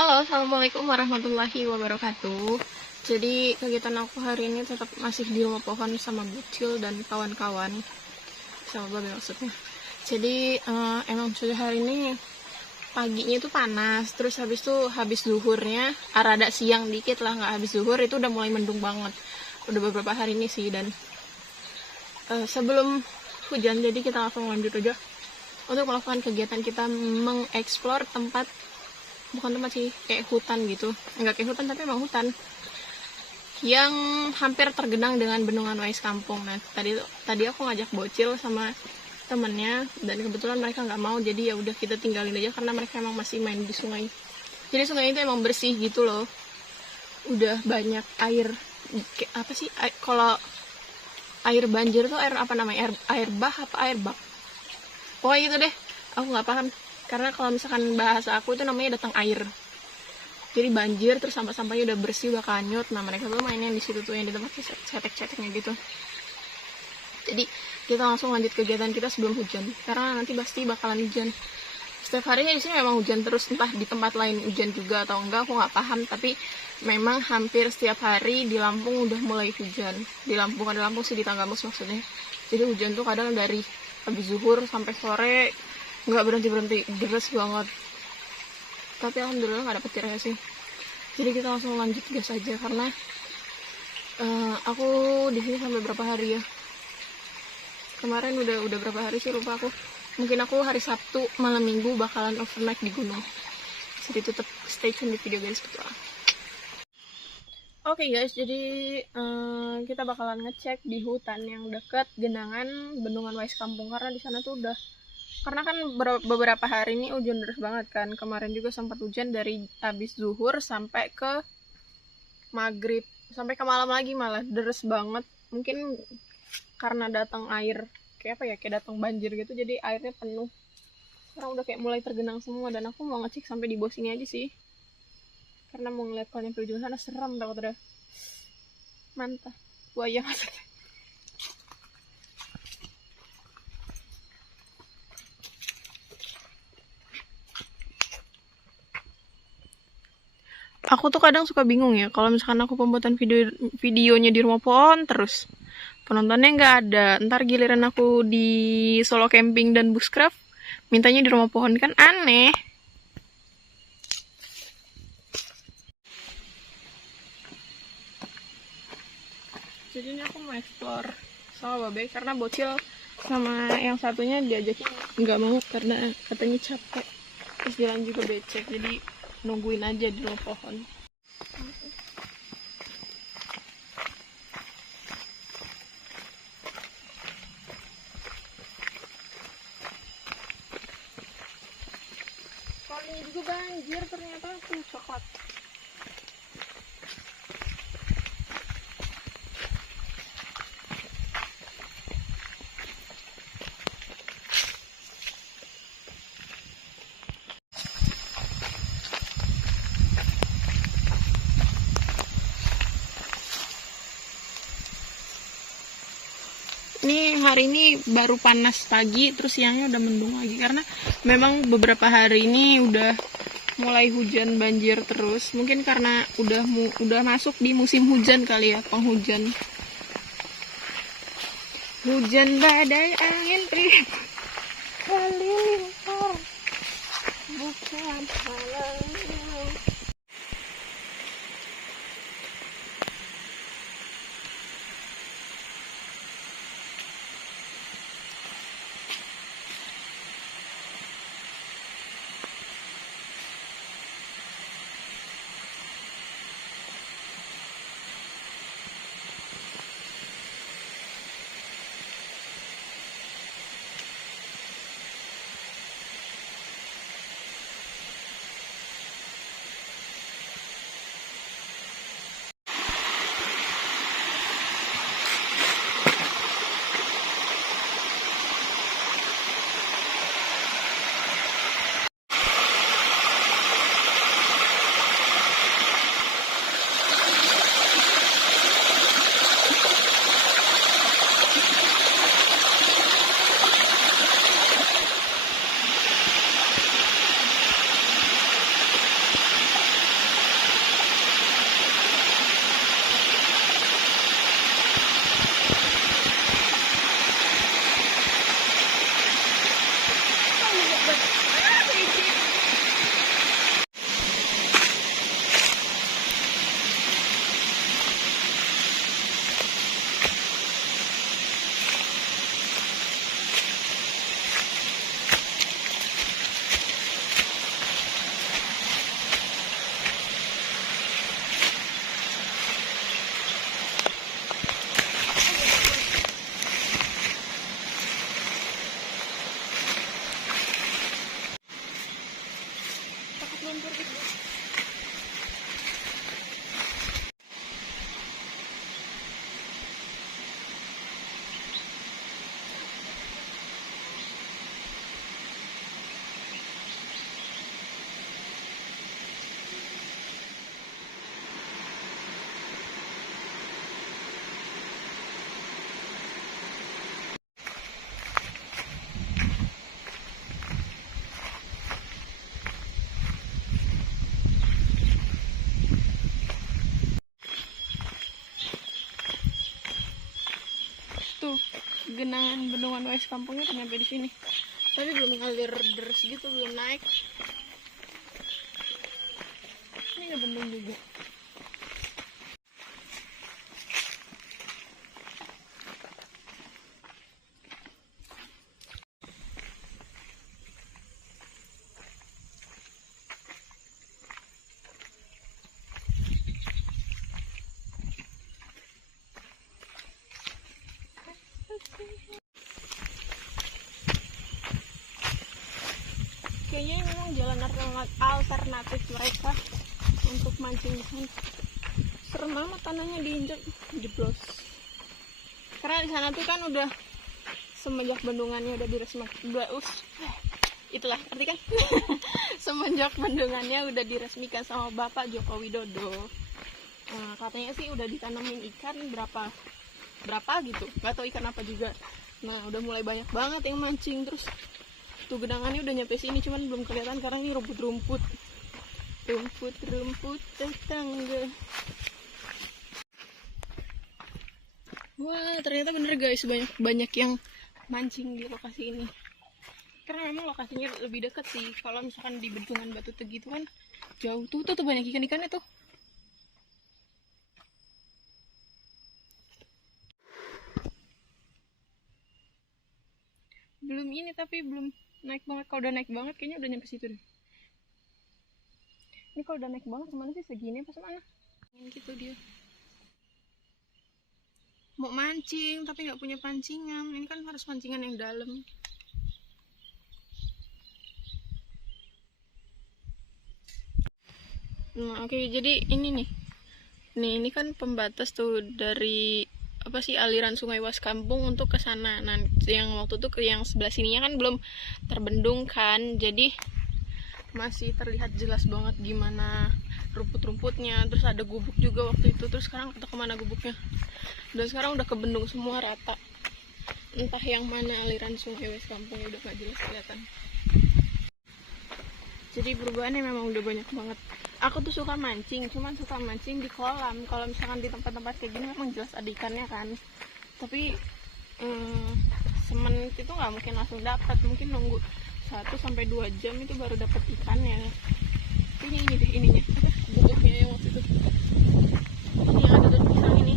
Halo, assalamualaikum warahmatullahi wabarakatuh. Jadi kegiatan aku hari ini tetap masih di rumah pohon sama Bucil dan kawan-kawan, sama Babe maksudnya. Jadi emang sudah hari ini paginya itu panas, terus habis zuhurnya rada siang dikit lah, nggak habis zuhur itu udah mulai mendung banget. Udah beberapa hari ini sih, dan sebelum hujan jadi kita langsung lanjut aja untuk melakukan kegiatan kita mengeksplor tempat, bukan tempat sih, kayak hutan gitu, enggak kayak hutan tapi emang hutan yang hampir tergenang dengan bendungan Wais Kampung. Nah tadi aku ngajak Bocil sama temennya, dan kebetulan mereka nggak mau, jadi ya udah kita tinggalin aja karena mereka emang masih main di sungai. Jadi sungai itu emang bersih gitu loh, udah banyak air. Apa sih kalau air banjir tuh air apa namanya, air bah apa air bak, pokoknya gitu deh, aku nggak paham. Karena kalau misalkan bahasa aku itu namanya datang air. Jadi banjir, terus sampah-sampahnya udah bersih, udah kanyut. Nah mereka tuh mainnya di situ tuh, yang di tempat cetek-ceteknya gitu. Jadi kita langsung lanjut kegiatan kita sebelum hujan, karena nanti pasti bakalan hujan. Setiap harinya di sini memang hujan terus, entah di tempat lain hujan juga atau enggak aku nggak paham. Tapi memang hampir setiap hari di Lampung udah mulai hujan. Di Lampung, kan di Lampung sih, di Tanggamus maksudnya. Jadi hujan tuh kadang dari habis zuhur sampai sore nggak berhenti deras banget. Tapi alhamdulillah nggak dapet tiranya sih. Jadi kita langsung lanjut gas aja, karena aku di sini sampai berapa hari ya, kemarin udah berapa hari sih lupa aku. Mungkin aku hari Sabtu malam Minggu bakalan overnight di gunung. Jadi tetap stay tune di video guys, betul. Oke guys, jadi kita bakalan ngecek di hutan yang dekat genangan bendungan Wais Kampung, karena di sana tuh udah, karena kan beberapa hari ini hujan deras banget kan. Kemarin juga sempat hujan dari habis zuhur sampai ke maghrib, sampai ke malam lagi malah deras banget. Mungkin karena datang air, kayak apa ya, kayak datang banjir gitu, jadi airnya penuh. Sekarang udah kayak mulai tergenang semua, dan aku mau ngecek sampai di bawah sini aja sih, karena mau ngeliat kalau nyampe ujung sana serem, takut ada mantah buaya masuknya. Aku tuh kadang suka bingung ya, kalau misalkan aku pembuatan videonya di rumah pohon terus penontonnya nggak ada, ntar giliran aku di solo camping dan bushcraft mintanya di rumah pohon, kan aneh. Jadi ini aku mau explore sama Babe, karena Bocil sama yang satunya diajakin nggak mau karena katanya capek, terus jalan juga becek, jadi nungguin aja di rumah pohon. Kali ini juga banjir ternyata tuh, coklat. Ini hari ini baru panas pagi, terus siangnya udah mendung lagi, karena memang beberapa hari ini udah mulai hujan banjir terus. Mungkin karena udah masuk di musim hujan kali ya, penghujan. Hujan badai angin ribut halilintar bukan halangan. genangan bendungan Wais Kampungnya udah nyampe di sini. Tapi belum ngalir deras gitu, belum naik. Ini nggak bendung juga. Kayaknya ini memang jalan alternatif mereka untuk mancing di sana. Serem banget tanahnya diinjak, jeblos. Karena di sana tuh kan udah semenjak bendungannya udah itulah arti kan. Semenjak bendungannya udah diresmikan sama Bapak Joko Widodo. Katanya sih udah ditanamin ikan berapa gitu, nggak tahu ikan apa juga. Nah udah mulai banyak banget yang mancing. Terus tuh genangannya udah nyampe sini, cuman belum kelihatan karena ini rumput tetangga. Wah ternyata bener guys, banyak yang mancing di lokasi ini. Karena memang lokasinya lebih dekat sih. Kalau misalkan di Bendungan Batu Tegi itu kan jauh. Tuh banyak ikan-ikannya tuh. Belum ini, tapi belum naik banget. Kalau udah naik banget kayaknya udah nyampe situ deh. Ini kalau udah naik banget kemana sih, segini apa semana? Gitu dia. Mau mancing tapi nggak punya pancingan. Ini kan harus pancingan yang dalam. Nah oke, jadi ini nih. Ini kan pembatas tuh dari apa sih, aliran Sungai Was Kampung untuk ke sana. Nah, yang waktu itu ke yang sebelah sininya kan belum terbendung kan. Jadi masih terlihat jelas banget gimana rumput-rumputnya. Terus ada gubuk juga waktu itu. Terus sekarang kita kemana gubuknya? Dan sekarang udah kebendung semua rata. Entah yang mana aliran Sungai Was Kampung, udah gak jelas kelihatan. Jadi perubahannya memang udah banyak banget. Aku tuh suka mancing, cuman suka mancing di kolam. Kalau misalkan di tempat-tempat kayak gini memang jelas ada ikannya kan. Tapi semen itu nggak mungkin langsung dapat, mungkin nunggu 1-2 jam itu baru dapat ikannya. Ini deh ininya, gubuknya yang waktu itu. Ini yang ada tuh pisang ini.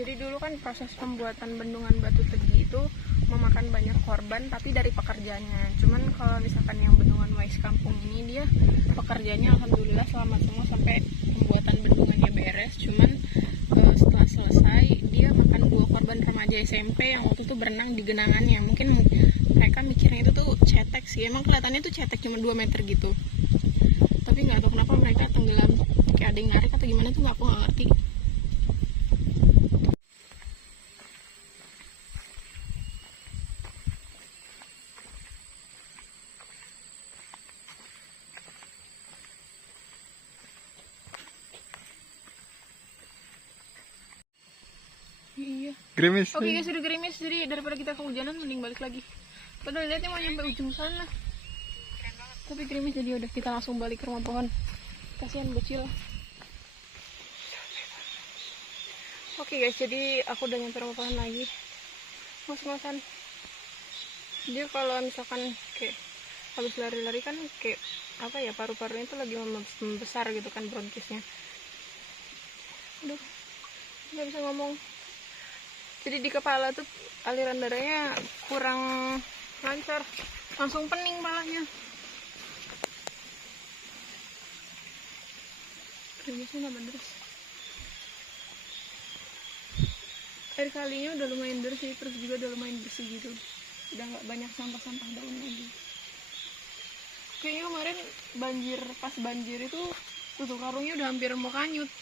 Jadi dulu kan proses pembuatan Bendungan Batu Tegi itu memakan banyak korban, tapi dari pekerjanya. Cuman kalau misalkan yang Bendungan Wais Kampung ini, dia pekerjanya alhamdulillah selamat semua sampai pembuatan bendungannya beres. Cuman setelah selesai dia makan 2 korban remaja SMP yang waktu itu berenang di genangannya. Mungkin mereka mikirnya itu tuh cetek sih, emang kelihatannya tuh cetek cuma 2 meter gitu. Tapi nggak tahu kenapa mereka tenggelam, kayak ada yang narik atau gimana tuh aku nggak ngerti. Iya. Gerimis. Oke guys, udah gerimis, jadi daripada kita kehujanan mending balik lagi. Padahal lihatnya mau nyampe ujung sana. Tapi gerimis, jadi udah kita langsung balik ke rumah pohon. Kasihan bocil. Oke guys, jadi aku udah nyampe rumah pohon lagi. Ngos-ngosan. Dia kalau misalkan kayak habis lari-lari kan kayak apa ya, paru-parunya itu lagi membesar gitu kan, bronkisnya. Aduh, nggak bisa ngomong. Jadi di kepala tuh aliran darahnya kurang lancar, langsung pening palanya. Keringetnya nambah deras. Air kalinya udah lumayan bersih, terus juga udah lumayan bersih gitu. Udah nggak banyak sampah-sampah daun lagi. Kayaknya kemarin pas banjir itu tutup karungnya udah hampir mau kanyut.